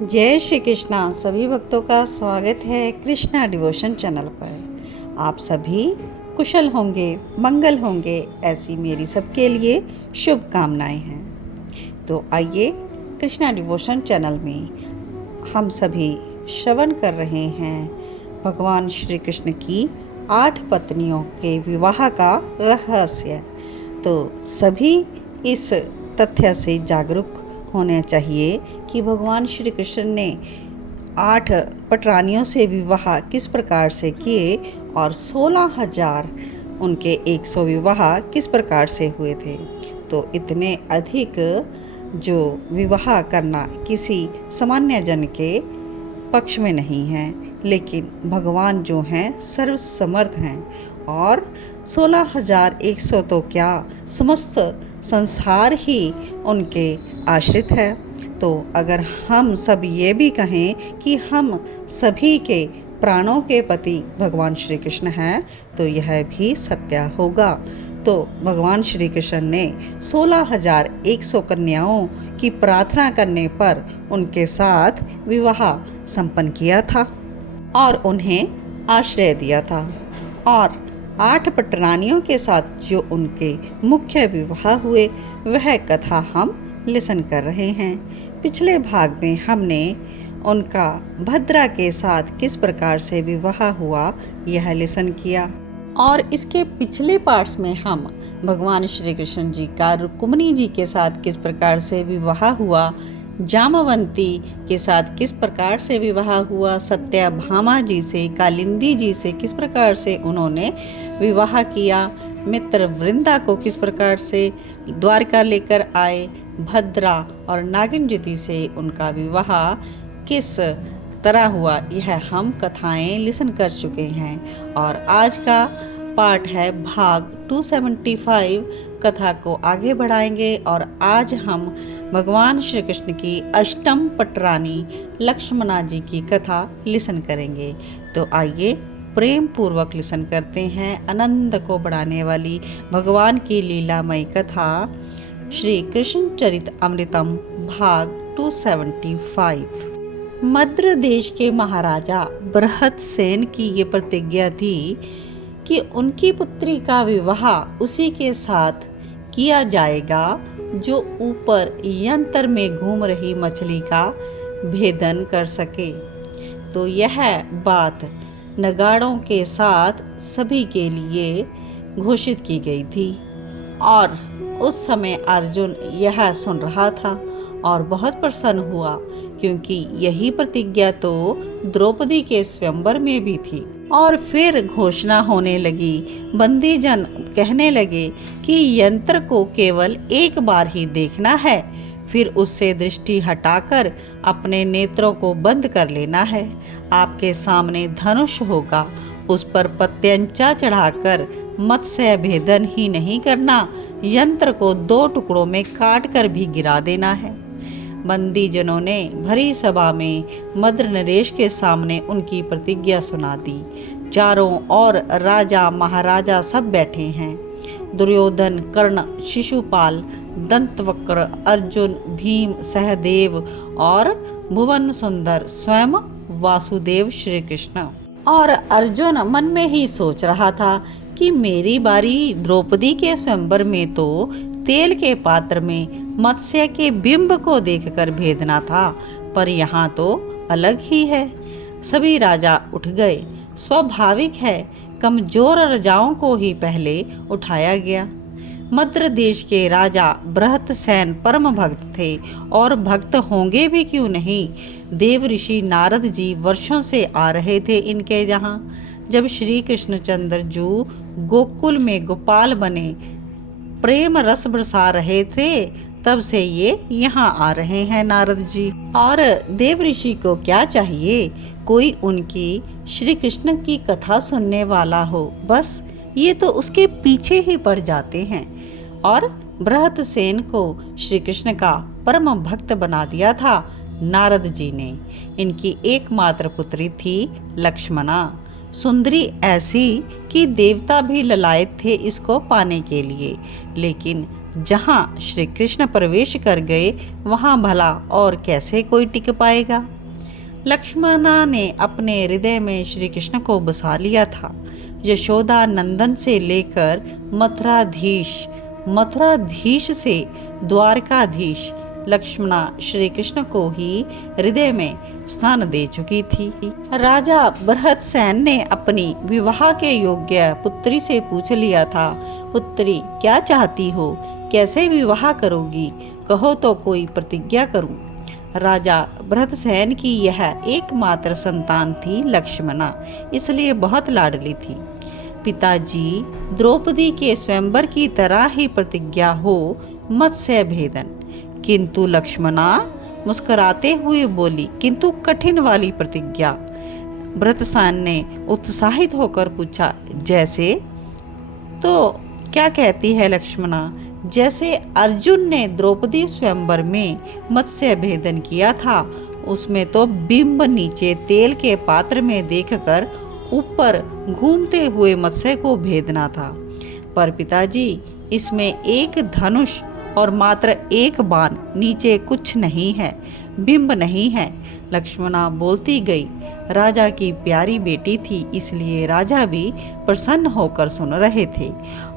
जय श्री कृष्णा। सभी भक्तों का स्वागत है कृष्णा डिवोशन चैनल पर। आप सभी कुशल होंगे, मंगल होंगे, ऐसी मेरी सबके लिए शुभकामनाएं हैं। तो आइए, कृष्णा डिवोशन चैनल में हम सभी श्रवण कर रहे हैं भगवान श्री कृष्ण की 8 पत्नियों के विवाह का रहस्य। तो सभी इस तथ्य से जागरूक होने चाहिए कि भगवान श्री कृष्ण ने 8 पटरानियों से विवाह किस प्रकार से किए और 16,000 उनके 100 विवाह किस प्रकार से हुए थे। तो इतने अधिक जो विवाह करना किसी सामान्य जन के पक्ष में नहीं है, लेकिन भगवान जो हैं सर्वसमर्थ हैं और 16,100 तो क्या, समस्त संसार ही उनके आश्रित है। तो अगर हम सब ये भी कहें कि हम सभी के प्राणों के पति भगवान श्री कृष्ण हैं, तो यह भी सत्य होगा। तो भगवान श्री कृष्ण ने 16,100 कन्याओं की प्रार्थना करने पर उनके साथ विवाह संपन्न किया था और उन्हें आश्रय दिया था। और 8 पटरानियों के साथ जो उनके मुख्य विवाह हुए, वह कथा हम लिसन कर रहे हैं। पिछले भाग में हमने उनका भद्रा के साथ किस प्रकार से विवाह हुआ यह लिसन किया, और इसके पिछले पार्ट्स में हम भगवान श्री कृष्ण जी का रुक्मिणी जी के साथ किस प्रकार से विवाह हुआ, जामवंती के साथ किस प्रकार से विवाह हुआ, सत्यभामा जी से, कालिंदी जी से किस प्रकार से उन्होंने विवाह किया, मित्र वृंदा को किस प्रकार से द्वारका लेकर आए, भद्रा और नागिन से उनका विवाह किस तरह हुआ, यह हम कथाएं लिसन कर चुके हैं। और आज का पार्ट है भाग 275। कथा को आगे बढ़ाएंगे और आज हम भगवान श्री कृष्ण की अष्टम पटरानी लक्ष्मणा जी की कथा लिसन करेंगे। तो आइए प्रेम पूर्वक लिसन करते हैं आनंद को बढ़ाने वाली भगवान की लीलामय कथा, श्री कृष्ण चरित अमृतम भाग 275। मद्र देश के महाराजा बृहदसेन की ये प्रतिज्ञा थी कि उनकी पुत्री का विवाह उसी के साथ किया जाएगा जो ऊपर यंत्र में घूम रही मछली का भेदन कर सके। तो यह बात नगाड़ों के साथ सभी के लिए घोषित की गई थी और उस समय अर्जुन यह सुन रहा था और बहुत प्रसन्न हुआ, क्योंकि यही प्रतिज्ञा तो द्रौपदी के स्वयंवर में भी थी। और फिर घोषणा होने लगी, बंदीजन कहने लगे कि यंत्र को केवल एक बार ही देखना है, फिर उससे दृष्टि हटाकर अपने नेत्रों को बंद कर लेना है। आपके सामने धनुष होगा, उस पर पत्यंचा चढ़ाकर मत्स्य भेदन ही नहीं करना, यंत्र को 2 टुकड़ों में काट कर भी गिरा देना है। बंदीजनों ने भरी सभा में मद्र नरेश के सामने उनकी प्रतिज्ञा सुना दी। चारों ओर राजा महाराजा सब बैठे हैं। दुर्योधन, कर्ण, शिशुपाल, दंतवक्र, अर्जुन, भीम, सहदेव और भुवन सुंदर स्वयं वासुदेव श्री कृष्ण। और अर्जुन मन में ही सोच रहा था कि मेरी बारी द्रौपदी के स्वयंवर में तो तेल के पात्र में मत्स्य के बिंब को देखकर भेदना था, पर यहाँ तो अलग ही है। सभी राजा उठ गए। स्वाभाविक है, कमजोर राजाओं को ही पहले उठाया गया। मद्र देश के राजा बृहदसेन परम भक्त थे, और भक्त होंगे भी क्यों नहीं। देव ऋषि नारद जी वर्षों से आ रहे थे इनके यहाँ। जब श्री कृष्णचंद्र जी गोकुल में गोपाल बने प्रेम रस बरसा रहे थे, तब से ये यहाँ आ रहे हैं नारद जी। और देव ऋषि को क्या चाहिए, कोई उनकी श्री कृष्ण की कथा सुनने वाला हो, बस ये तो उसके पीछे ही पड़ जाते हैं। और बृहदसेन को श्री कृष्ण का परम भक्त बना दिया था नारद जी ने। इनकी एकमात्र पुत्री थी लक्ष्मणा, सुंदरी ऐसी कि देवता भी ललायत थे इसको पाने के लिए। लेकिन जहाँ श्री कृष्ण प्रवेश कर गए वहाँ भला और कैसे कोई टिक पाएगा। लक्ष्मणा ने अपने हृदय में श्री कृष्ण को बसा लिया था। यशोदा नंदन से लेकर मथुराधीश से द्वारकाधीश, लक्ष्मणा श्री कृष्ण को ही हृदय में स्थान दे चुकी थी। राजा बृहदसेन ने अपनी विवाह के योग्य पुत्री से पूछ लिया था, पुत्री क्या चाहती हो, कैसे विवाह करोगी, कहो तो कोई प्रतिज्ञा करूं। राजा बृहदसेन की यह एकमात्र संतान थी लक्ष्मणा, इसलिए बहुत लाडली थी। पिताजी, द्रौपदी के स्वयंवर की तरह ही प्रतिज्ञा हो मत्स्य भेदन। किंतु लक्ष्मणा मुस्कुराते हुए बोली, किंतु कठिन वाली प्रतिज्ञा। बृहदसेन ने उत्साहित होकर पूछा, जैसे? तो क्या कहती है लक्ष्मणा? जैसे अर्जुन ने द्रौपदी स्वयंवर में मत्स्य भेदन किया था, उसमें तो बिंब नीचे तेल के पात्र में देखकर ऊपर घूमते हुए मत्स्य को भेदना था। पर पिताजी, इसमें एक धनुष और मात्र एक बाण, नीचे कुछ नहीं है, बिंब नहीं है। लक्ष्मणा बोलती गई। राजा की प्यारी बेटी थी, इसलिए राजा भी प्रसन्न होकर सुन रहे थे।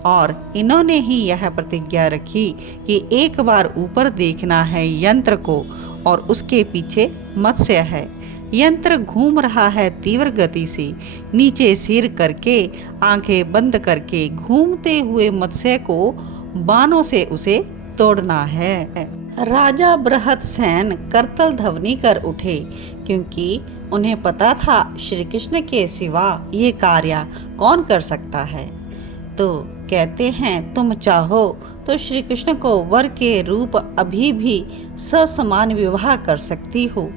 और इन्होंने ही यह प्रतिज्ञा रखी कि एक बार ऊपर देखना है यंत्र को, और उसके पीछे मत्स्य है। यंत्र घूम रहा है तीव्र गति से, नीचे सिर करके, आंखें बंद करके घूमते हुए मत्स्य को बाणों से उसे तोड़ना है। राजा बृहदसेन करतल ध्वनि कर उठे, क्योंकि उन्हें पता था श्री कृष्ण के सिवा ये कार्य कौन कर सकता है। तो कहते हैं, तुम चाहो तो श्री कृष्ण को वर के रूप अभी भी ससमान विवाह कर सकती हो।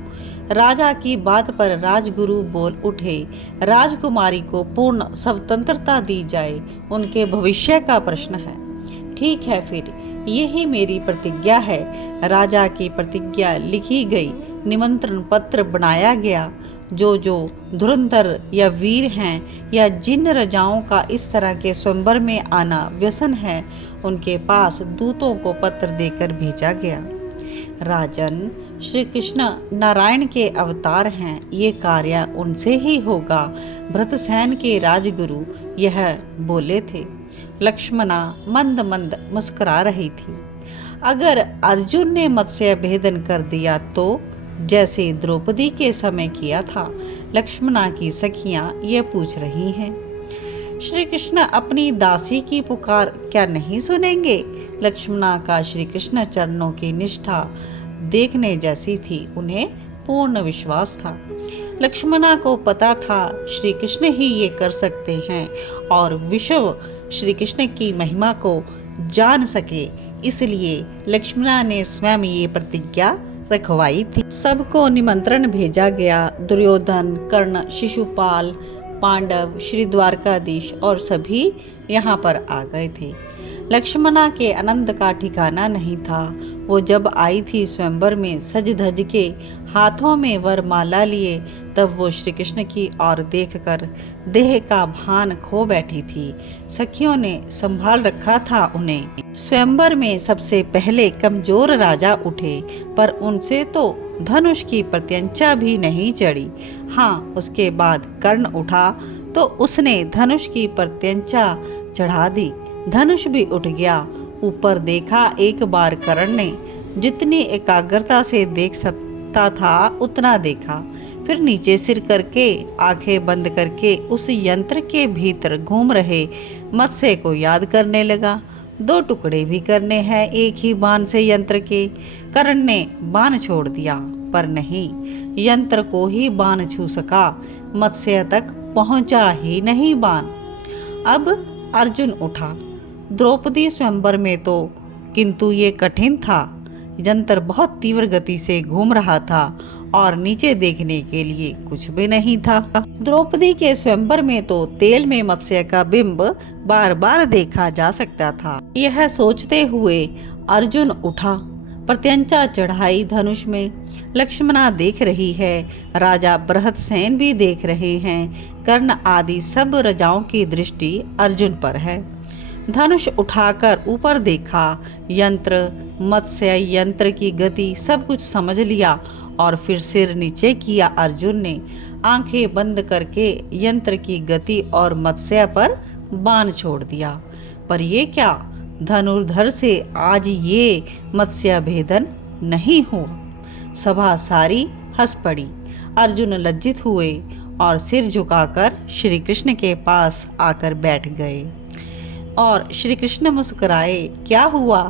राजा की बात पर राजगुरु बोल उठे, राजकुमारी को पूर्ण स्वतंत्रता दी जाए, उनके भविष्य का प्रश्न है। ठीक है, फिर यही मेरी प्रतिज्ञा है। राजा की प्रतिज्ञा लिखी गई, निमंत्रण पत्र बनाया गया। जो जो धुरंधर या वीर हैं या जिन राजाओं का इस तरह के स्वयंवर में आना व्यसन है, उनके पास दूतों को पत्र देकर भेजा गया। राजन, श्री कृष्ण नारायण के अवतार हैं, ये कार्य उनसे ही होगा। बृहदसेन के राजगुरु यह बोले थे। लक्ष्मणा मंद मंद मुस्कुरा रही थी। अगर अर्जुन ने मत्स्य भेदन कर दिया तो, जैसे द्रौपदी के समय किया था, लक्ष्मणा की सखियां ये पूछ रही हैं। श्री कृष्ण अपनी दासी की पुकार क्या नहीं सुनेंगे? लक्ष्मणा का श्री कृष्ण चरणों की निष्ठा देखने जैसी थी, उन्हें पूर्ण विश्वास था। लक्ष्मणा को पता था श्री कृष्ण ही ये कर सकते हैं और विश्व श्री कृष्ण की महिमा को जान सके, इसलिए लक्ष्मणा ने स्वयं ये प्रतिज्ञा रखवाई थी। सबको निमंत्रण भेजा गया। दुर्योधन, कर्ण, शिशुपाल, पांडव, श्री द्वारकाधीश और सभी यहाँ पर आ गए थे। लक्ष्मणा के आनंद का ठिकाना नहीं था। वो जब आई थी स्वयंवर में सज धज के, हाथों में वरमाला लिए, तब वो श्री कृष्ण की ओर देखकर देह का भान खो बैठी थी। सखियों ने संभाल रखा था उन्हें। स्वयंवर में सबसे पहले कमजोर राजा उठे, पर उनसे तो धनुष की प्रत्यंचा भी नहीं चढ़ी। हाँ, उसके बाद कर्ण उठा तो उसने धनुष की प्रत्यंचा चढ़ा दी। धनुष भी उठ गया। ऊपर देखा एक बार कर्ण ने, जितनी एकाग्रता से देख सकता था उतना देखा। फिर नीचे सिर करके, आंखें बंद करके उस यंत्र के भीतर घूम रहे मत्स्य को याद करने लगा। 2 टुकड़े भी करने हैं एक ही बाण से यंत्र के। कर्ण ने बाण छोड़ दिया, पर नहीं, यंत्र को ही बाण छू सका, मत्स्य तक पहुंचा ही नहीं बाण। अब अर्जुन उठा। द्रौपदी स्वयंवर में तो, किंतु ये कठिन था। यंत्र बहुत तीव्र गति से घूम रहा था और नीचे देखने के लिए कुछ भी नहीं था। द्रौपदी के स्वयंवर में तो तेल में मत्स्य का बिंब बार बार देखा जा सकता था। यह सोचते हुए अर्जुन उठा, प्रत्यंचा चढ़ाई धनुष में। लक्ष्मणा देख रही है, राजा बृहदसेन भी देख रहे हैं, कर्ण आदि सब राजाओं की दृष्टि अर्जुन पर है। धनुष उठाकर ऊपर देखा, यंत्र, मत्स्य यंत्र की गति सब कुछ समझ लिया और फिर सिर नीचे किया। अर्जुन ने आंखें बंद करके यंत्र की गति और मत्स्य पर बाण छोड़ दिया। पर ये क्या, धनुर्धर से आज ये मत्स्य भेदन नहीं हुआ। सभा सारी हंस पड़ी। अर्जुन लज्जित हुए और सिर झुकाकर श्री कृष्ण के पास आकर बैठ गए। और श्री कृष्ण मुस्कुराए, क्या हुआ,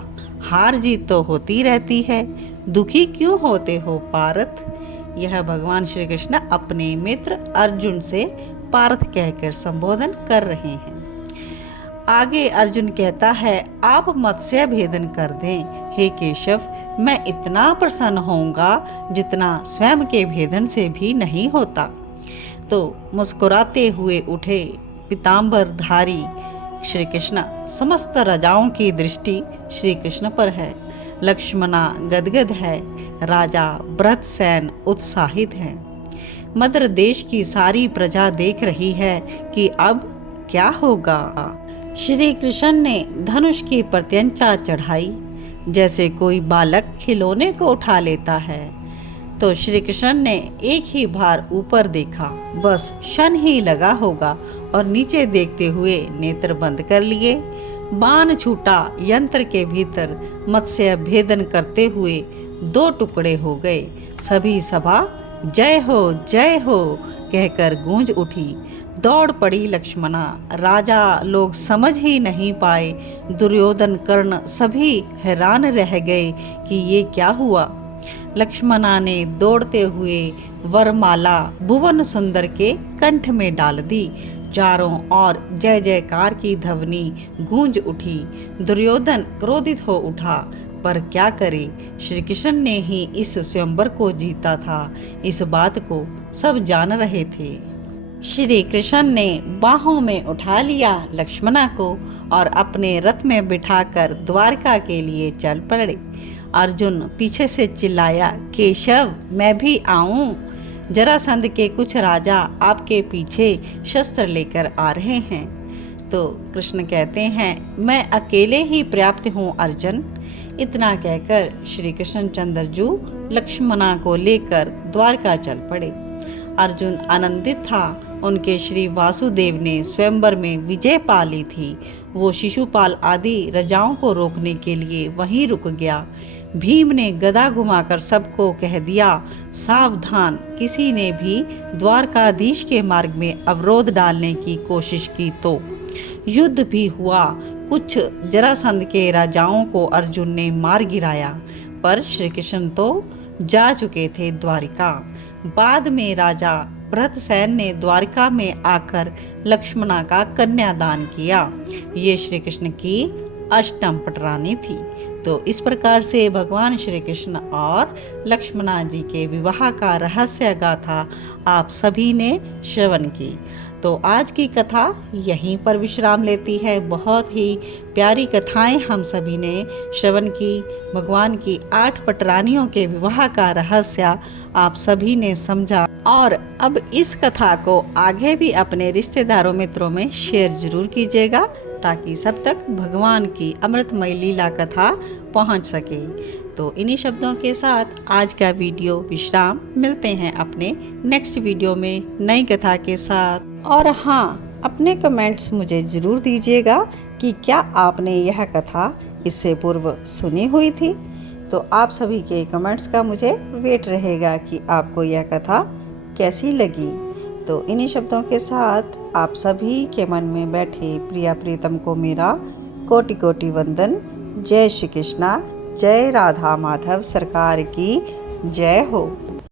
हार जीत तो होती रहती है, दुखी क्यों होते हो पार्थ। यह भगवान श्री कृष्ण अपने मित्र अर्जुन से पार्थ कहकर संबोधन कर रहे हैं। आगे अर्जुन कहता है, आप मत्स्य भेदन कर दें हे केशव, मैं इतना प्रसन्न होऊंगा जितना स्वयं के भेदन से भी नहीं होता। तो मुस्कुराते हुए उठे पीतांबरधारी श्री कृष्ण। समस्त राजाओं की दृष्टि श्री कृष्ण पर है। लक्ष्मणा गदगद है, राजा भृतसेन उत्साहित है। मद्र देश की सारी प्रजा देख रही है कि अब क्या होगा। श्री कृष्ण ने धनुष की प्रत्यंचा चढ़ाई, जैसे कोई बालक खिलौने को उठा लेता है। तो श्री कृष्ण ने एक ही बार ऊपर देखा, बस क्षण ही लगा होगा, और नीचे देखते हुए नेत्र बंद कर लिए। बाण छूटा, यंत्र के भीतर मत्स्य भेदन करते हुए 2 टुकड़े हो गए। सभी सभा जय हो कहकर गूंज उठी। दौड़ पड़ी लक्ष्मणा। राजा लोग समझ ही नहीं पाए, दुर्योधन कर्ण सभी हैरान रह गए कि ये क्या हुआ। लक्ष्मणा ने दौड़ते हुए वरमाला भुवन सुंदर के कंठ में डाल दी। चारों ओर जय जयकार की ध्वनि गूंज उठी। दुर्योधन क्रोधित हो उठा, पर क्या करे, श्री कृष्ण ने ही इस स्वयंवर को जीता था। इस बात को सब जान रहे थे। श्री कृष्ण ने बाहों में उठा लिया लक्ष्मणा को और अपने रथ में बिठाकर द्वारका के लिए चल पड़े। अर्जुन पीछे से चिल्लाया, केशव मैं भी आऊं। जरासंध के कुछ राजा आपके पीछे शस्त्र लेकर आ रहे हैं। तो कृष्ण कहते हैं, मैं अकेले ही पर्याप्त हूँ अर्जुन। इतना कहकर श्री कृष्ण चंद्रजू लक्ष्मणा को लेकर द्वारका चल पड़े। अर्जुन आनंदित था। उनके श्री वासुदेव ने स्वयंवर में विजय पा ली थी। वो शिशुपाल आदि राजाओं को रोकने के लिए वहीं रुक गया। भीम ने गदा घुमाकर सबको कह दिया, सावधान, किसी ने भी द्वारकाधीश के मार्ग में अवरोध डालने की कोशिश की तो युद्ध भी हुआ। कुछ जरासंध के राजाओं को अर्जुन ने मार गिराया, पर श्री कृष्ण तो जा चुके थे द्वारिका। बाद में राजा भृतसेन ने द्वारिका में आकर लक्ष्मणा का कन्यादान किया। ये श्री कृष्ण की अष्टम पटरानी थी। तो इस प्रकार से भगवान श्री कृष्ण और लक्ष्मणा जी के विवाह का रहस्य गाथा आप सभी ने श्रवण की। तो आज की कथा यहीं पर विश्राम लेती है। बहुत ही प्यारी कथाएं हम सभी ने श्रवण की। भगवान की 8 पटरानियों के विवाह का रहस्य आप सभी ने समझा, और अब इस कथा को आगे भी अपने रिश्तेदारों मित्रों में शेयर जरूर कीजिएगा, ताकि सब तक भगवान की अमृतमय लीला कथा पहुंच सके। तो इन्हीं शब्दों के साथ आज का वीडियो विश्राम। मिलते हैं अपने नेक्स्ट वीडियो में नई कथा के साथ। और हाँ, अपने कमेंट्स मुझे ज़रूर दीजिएगा कि क्या आपने यह कथा इससे पूर्व सुनी हुई थी। तो आप सभी के कमेंट्स का मुझे वेट रहेगा कि आपको यह कथा कैसी लगी। तो इन्हीं शब्दों के साथ आप सभी के मन में बैठे प्रिया प्रीतम को मेरा कोटि कोटि वंदन। जय श्री कृष्णा, जय राधा माधव सरकार की जय हो।